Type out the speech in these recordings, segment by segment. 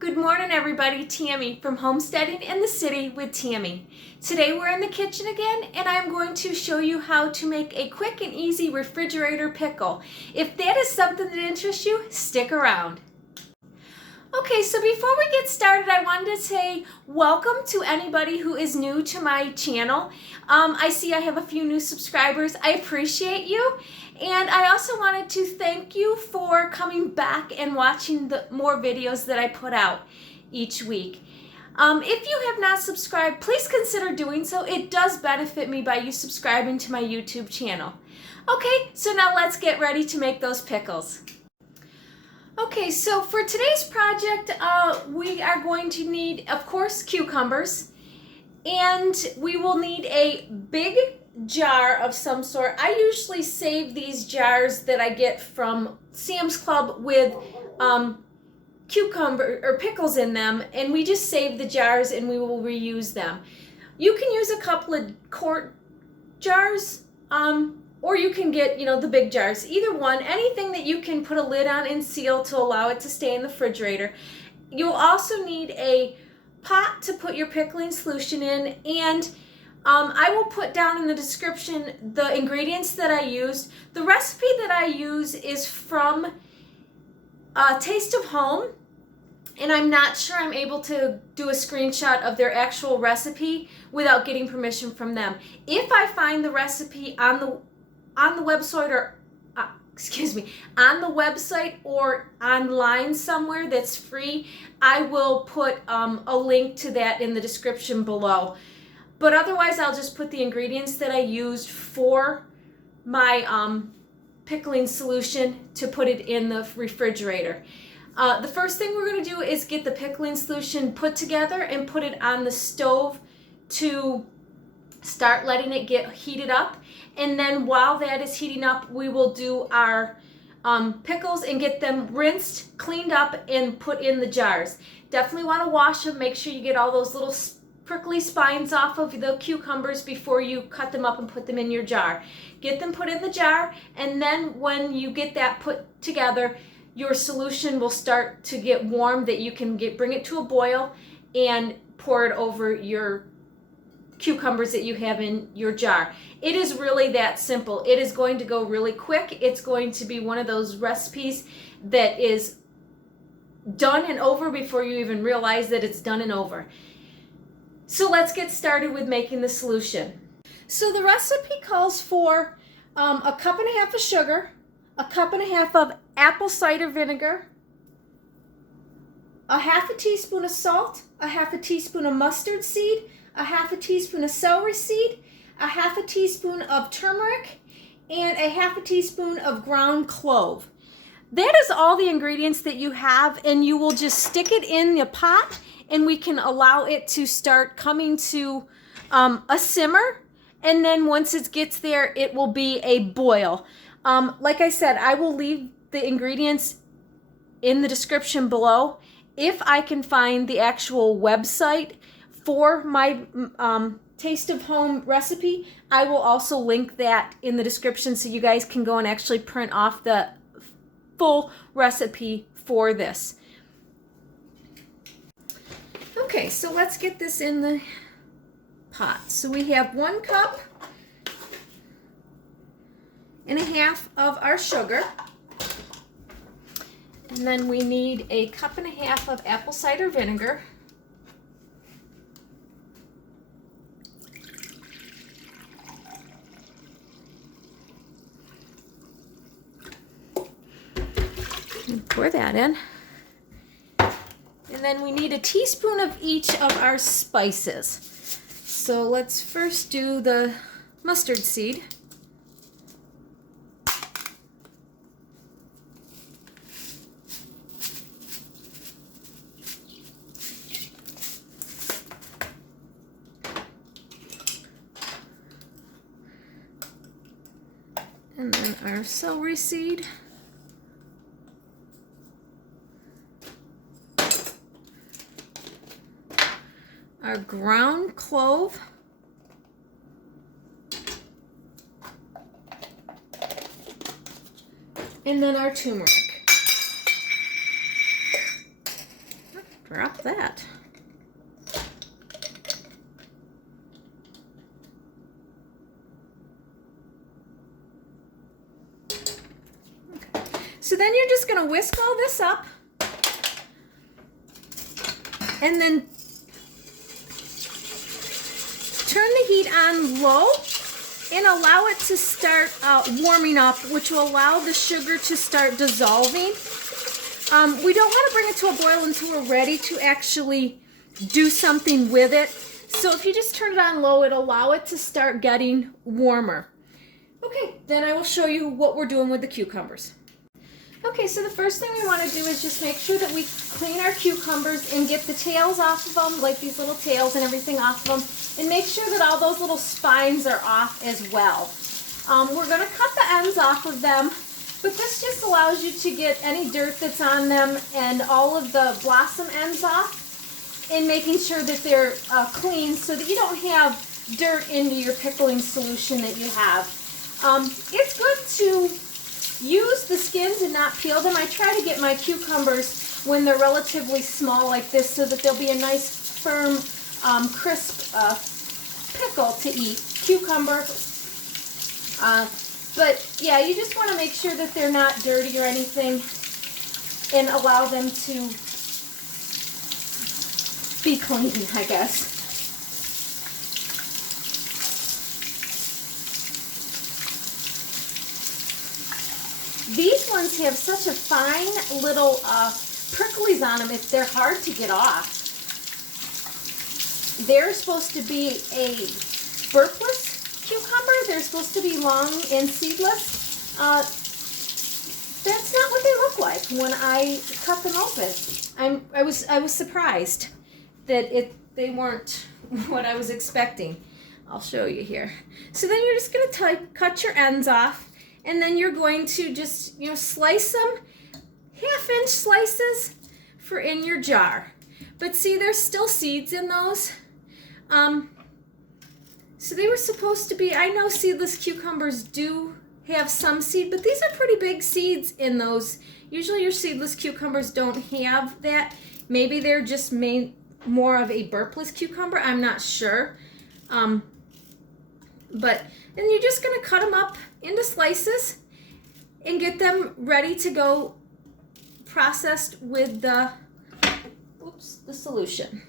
Good morning, everybody. Tammy from Homesteading in the City with Tammy. Today we're in the kitchen again, and I'm going to show you how to make a quick and easy refrigerator pickle. If that is something that interests you, stick around. Okay, so before we get started, I wanted to say welcome to anybody who is new to my channel. I see I have a few new subscribers. I appreciate you. And I also wanted to thank you for coming back and watching the more videos that I put out each week. If you have not subscribed, please consider doing so. It does benefit me by you subscribing to my YouTube channel. Okay, so now let's get ready to make those pickles. Okay, so for today's project, we are going to need, of course, cucumbers, and we will need a big jar of some sort. I usually save these jars that I get from Sam's Club with cucumber or pickles in them, and we just save the jars and we will reuse them. You can use a couple of quart jars, or you can get, the big jars. Either one, anything that you can put a lid on and seal to allow it to stay in the refrigerator. You'll also need a pot to put your pickling solution in, and I will put down in the description the ingredients that I used. The recipe that I use is from Taste of Home, and I'm not sure I'm able to do a screenshot of their actual recipe without getting permission from them. If I find the recipe on the website or on the website or online somewhere that's free, I will put a link to that in the description below. But otherwise, I'll just put the ingredients that I used for my pickling solution to put it in the refrigerator. The first thing we're going to do is get the pickling solution put together and put it on the stove to start letting it get heated up. And then while that is heating up, we will do our pickles and get them rinsed, cleaned up, and put in the jars. Definitely want to wash them. Make sure you get all those little prickly spines off of the cucumbers before you cut them up and put them in your jar. Get them put in the jar, and then when you get that put together, your solution will start to get warm that you can bring it to a boil and pour it over your cucumbers that you have in your jar. It is really that simple. It is going to go really quick. It's going to be one of those recipes that is done and over before you even realize that it's done and over. So let's get started with making the solution. So the recipe calls for a cup and a half of sugar, a cup and a half of apple cider vinegar, a half a teaspoon of salt, a half a teaspoon of mustard seed, a half a teaspoon of celery seed, a half a teaspoon of turmeric, and a half a teaspoon of ground clove. That is all the ingredients that you have, and you will just stick it in the pot, and we can allow it to start coming to a simmer, and then once it gets there, it will be a boil. Like I said, I will leave the ingredients in the description below. If I can find the actual website for my Taste of Home recipe, I will also link that in the description so you guys can go and actually print off the full recipe for this. Okay, so let's get this in the pot. So we have 1 cup and a half of our sugar. And then we need a cup and a half of apple cider vinegar. And pour that in. And then we need a teaspoon of each of our spices. So let's first do the mustard seed. And then our celery seed. Our ground clove. And then our turmeric. Drop that. So then you're just going to whisk all this up and then turn the heat on low and allow it to start warming up, which will allow the sugar to start dissolving. We don't want to bring it to a boil until we're ready to actually do something with it. So if you just turn it on low, it'll allow it to start getting warmer. Okay, then I will show you what we're doing with the cucumbers. Okay, so the first thing we want to do is just make sure that we clean our cucumbers and get the tails off of them, like these little tails and everything off of them, and make sure that all those little spines are off as well. We're going to cut the ends off of them, but this just allows you to get any dirt that's on them and all of the blossom ends off, and making sure that they're clean so that you don't have dirt into your pickling solution that you have. It's good to use the skins and not peel them. I try to get my cucumbers when they're relatively small like this so that they'll be a nice, firm, crisp pickle to eat. Cucumber. But yeah, you just want to make sure that they're not dirty or anything and allow them to be clean, I guess. These ones have such a fine little pricklies on them, they're hard to get off. They're supposed to be a burpless cucumber. They're supposed to be long and seedless. That's not what they look like when I cut them open. I was surprised that they weren't what I was expecting. I'll show you here. So then you're just going to cut your ends off. And then you're going to just, slice them, 1/2-inch slices for in your jar. But see, there's still seeds in those. So they were supposed to be, I know seedless cucumbers do have some seed, but these are pretty big seeds in those. Usually your seedless cucumbers don't have that. Maybe they're just made more of a burpless cucumber. I'm not sure. But then you're just going to cut them up into slices and get them ready to go processed with the solution.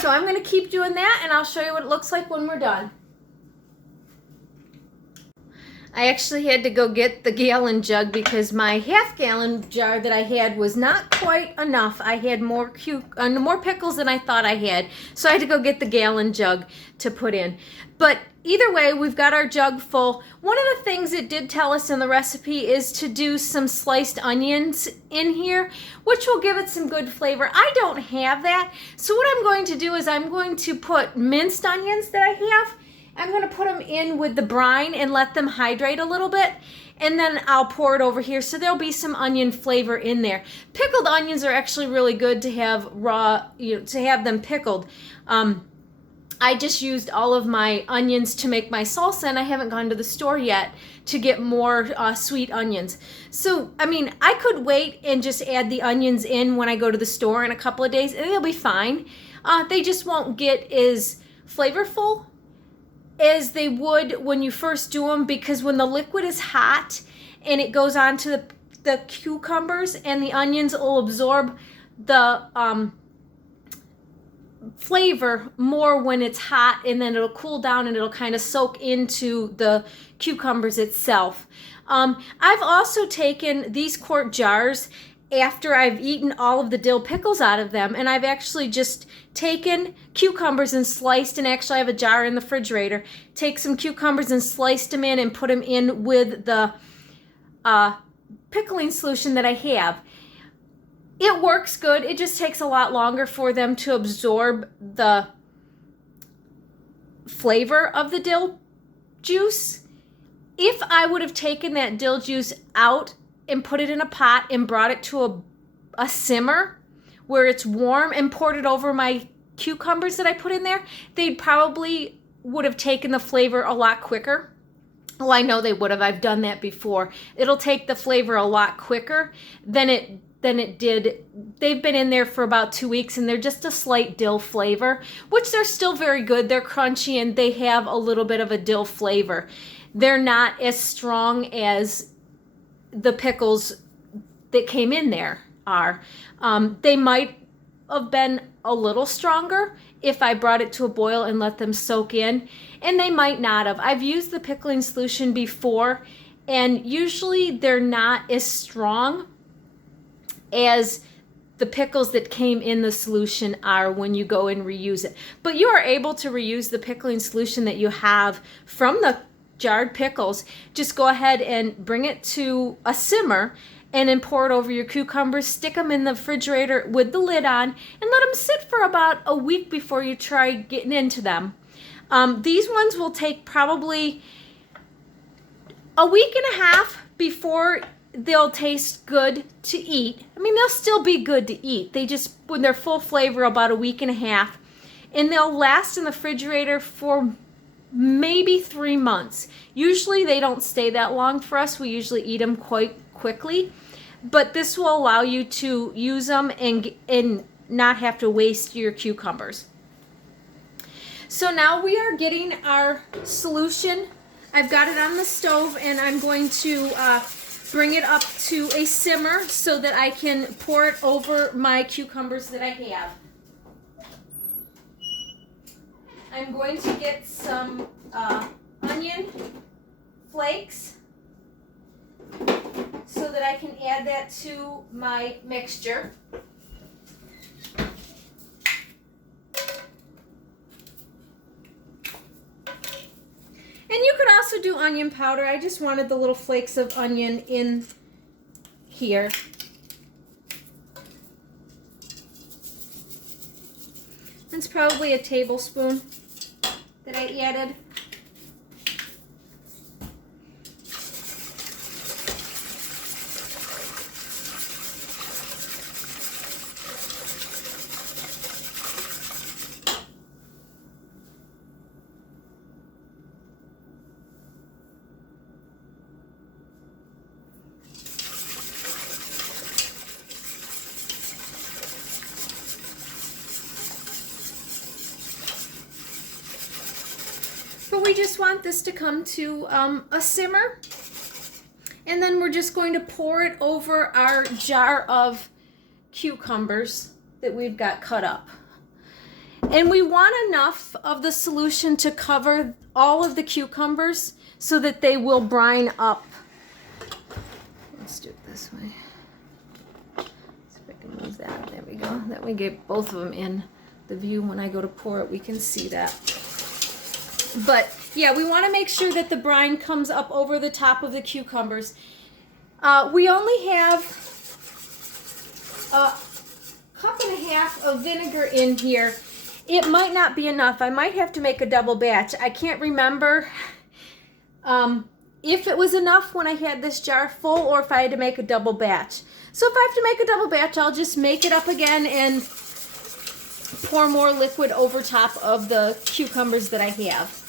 So I'm going to keep doing that and I'll show you what it looks like when we're done. I actually had to go get the gallon jug because my 1/2-gallon jar that I had was not quite enough. I had more pickles than I thought I had, so I had to go get the gallon jug to put in. But either way, we've got our jug full. One of the things it did tell us in the recipe is to do some sliced onions in here, which will give it some good flavor. I don't have that, so what I'm going to do is I'm going to put minced onions that I have. I'm going to put them in with the brine and let them hydrate a little bit, and then I'll pour it over here, so there'll be some onion flavor in there. Pickled onions are actually really good to have raw, to have them pickled. I just used all of my onions to make my salsa, and I haven't gone to the store yet to get more sweet onions. So, I mean, I could wait and just add the onions in when I go to the store in a couple of days, and they'll be fine. They just won't get as flavorful as they would when you first do them, because when the liquid is hot and it goes onto the cucumbers, and the onions will absorb the flavor more when it's hot, and then it'll cool down and it'll kind of soak into the cucumbers itself. I've also taken these quart jars after I've eaten all of the dill pickles out of them, and I've actually just taken cucumbers and sliced, and actually I have a jar in the refrigerator, take some cucumbers and sliced them in and put them in with the pickling solution that I have. It works good. It just takes a lot longer for them to absorb the flavor of the dill juice. If I would have taken that dill juice out and put it in a pot and brought it to a simmer where it's warm and poured it over my cucumbers that I put in there, they probably would have taken the flavor a lot quicker. Well, I know they would have. I've done that before. It'll take the flavor a lot quicker than it than it did. They've been in there for about 2 weeks and they're just a slight dill flavor, which they're still very good. They're crunchy and they have a little bit of a dill flavor. They're not as strong as the pickles that came in there are. They might have been a little stronger if I brought it to a boil and let them soak in, and they might not have. I've used the pickling solution before, and usually they're not as strong as the pickles that came in the solution are when you go and reuse it. But you are able to reuse the pickling solution that you have from the jarred pickles. Just go ahead and bring it to a simmer and then pour it over your cucumbers. Stick them in the refrigerator with the lid on and let them sit for about a week before you try getting into them. These ones will take probably a week and a half before they'll taste good to eat. I mean, they'll still be good to eat. They just, when they're full flavor, about a week and a half. And they'll last in the refrigerator for maybe 3 months. Usually they don't stay that long for us. We usually eat them quite quickly. But this will allow you to use them and not have to waste your cucumbers. So now we are getting our solution. I've got it on the stove and I'm going to bring it up to a simmer so that I can pour it over my cucumbers that I have. I'm going to get some onion flakes so that I can add that to my mixture. And you could also do onion powder. I just wanted the little flakes of onion in here. It's probably a tablespoon that I added. But we just want this to come to a simmer. And then we're just going to pour it over our jar of cucumbers that we've got cut up. And we want enough of the solution to cover all of the cucumbers so that they will brine up. Let's do it this way. See if I can move that. There we go. That way get both of them in the view. When I go to pour it, we can see that. But yeah, we want to make sure that the brine comes up over the top of the cucumbers. We only have a cup and a half of vinegar in here. It might not be enough. I might have to make a double batch. I can't remember if it was enough when I had this jar full or if I had to make a double batch. So if I have to make a double batch, I'll just make it up again and pour more liquid over top of the cucumbers that I have.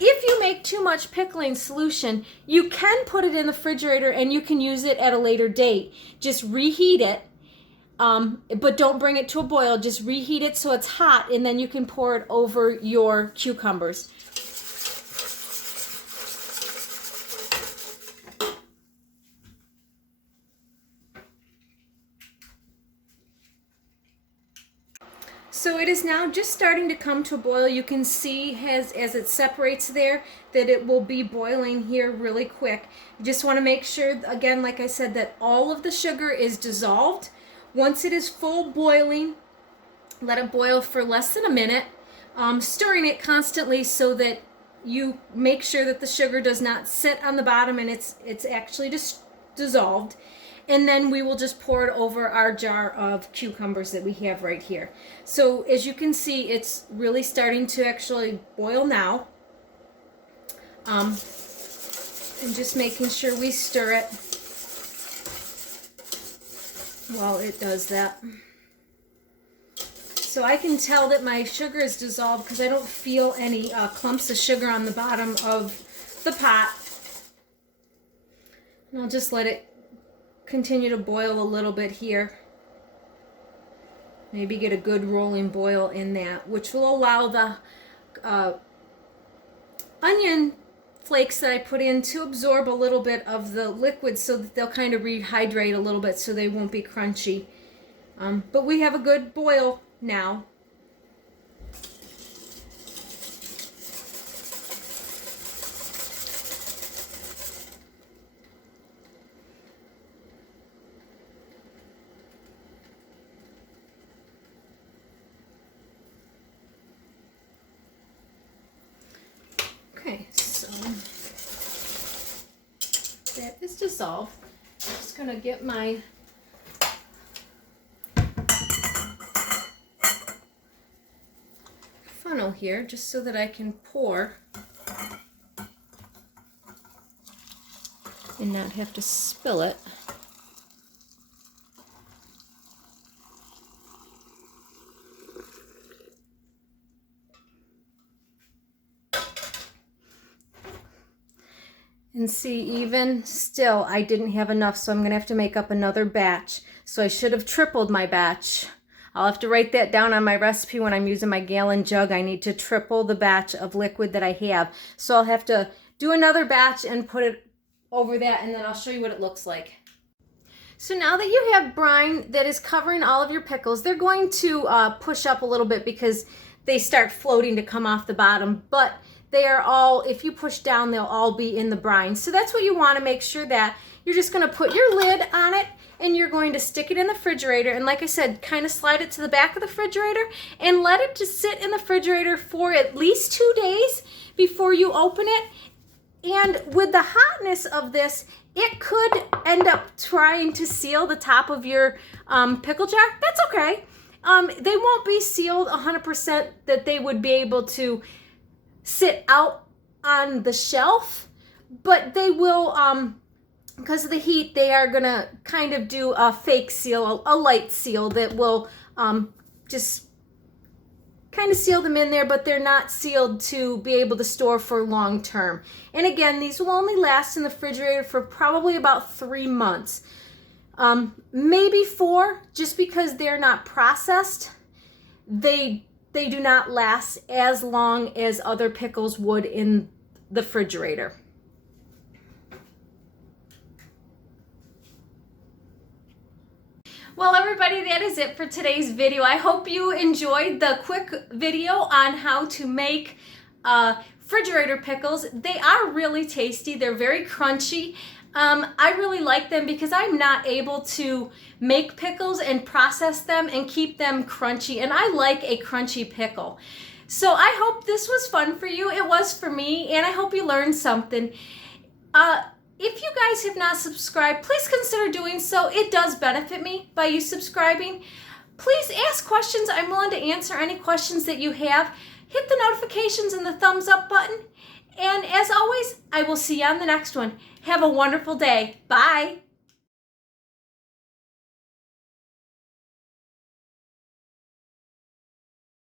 If you make too much pickling solution, you can put it in the refrigerator and you can use it at a later date. Just reheat it, but don't bring it to a boil. Just reheat it so it's hot, and then you can pour it over your cucumbers. So it is now just starting to come to a boil. You can see as it separates there that it will be boiling here really quick. You just want to make sure, again, like I said, that all of the sugar is dissolved. Once it is full boiling, let it boil for less than a minute, stirring it constantly so that you make sure that the sugar does not sit on the bottom and it's actually just dissolved. And then we will just pour it over our jar of cucumbers that we have right here. So as you can see, it's really starting to actually boil now. And just making sure we stir it while it does that. So I can tell that my sugar is dissolved because I don't feel any clumps of sugar on the bottom of the pot. And I'll just let it continue to boil a little bit here. Maybe get a good rolling boil in that, which will allow the onion flakes that I put in to absorb a little bit of the liquid so that they'll kind of rehydrate a little bit so they won't be crunchy. But we have a good boil now. Okay, so that is dissolved. I'm just going to get my funnel here just so that I can pour and not have to spill it. And see, even still, I didn't have enough, so I'm going to have to make up another batch. So I should have tripled my batch. I'll have to write that down on my recipe when I'm using my gallon jug. I need to triple the batch of liquid that I have. So I'll have to do another batch and put it over that, and then I'll show you what it looks like. So now that you have brine that is covering all of your pickles, they're going to push up a little bit because they start floating to come off the bottom, but they are all, if you push down, they'll all be in the brine. So that's what you want to make sure that you're just going to put your lid on it and you're going to stick it in the refrigerator. And like I said, kind of slide it to the back of the refrigerator and let it just sit in the refrigerator for at least 2 days before you open it. And with the hotness of this, it could end up trying to seal the top of your pickle jar. That's okay. They won't be sealed 100% that they would be able to sit out on the shelf, but they will, because of the heat, they are gonna kind of do a fake seal, a light seal that will just kind of seal them in there, but they're not sealed to be able to store for long term. And again, these will only last in the refrigerator for probably about 3 months, maybe 4, just because they're not processed. They do not last as long as other pickles would in the refrigerator. Well, everybody, that is it for today's video. I hope you enjoyed the quick video on how to make refrigerator pickles. They are really tasty. They're very crunchy. I really like them because I'm not able to make pickles and process them and keep them crunchy, and I like a crunchy pickle. So I hope this was fun for you. It was for me, and I hope you learned something. If you guys have not subscribed, please consider doing so. It does benefit me by you subscribing. Please ask questions. I'm willing to answer any questions that you have. Hit the notifications and the thumbs up button. And as always, I will see you on the next one. Have a wonderful day. Bye.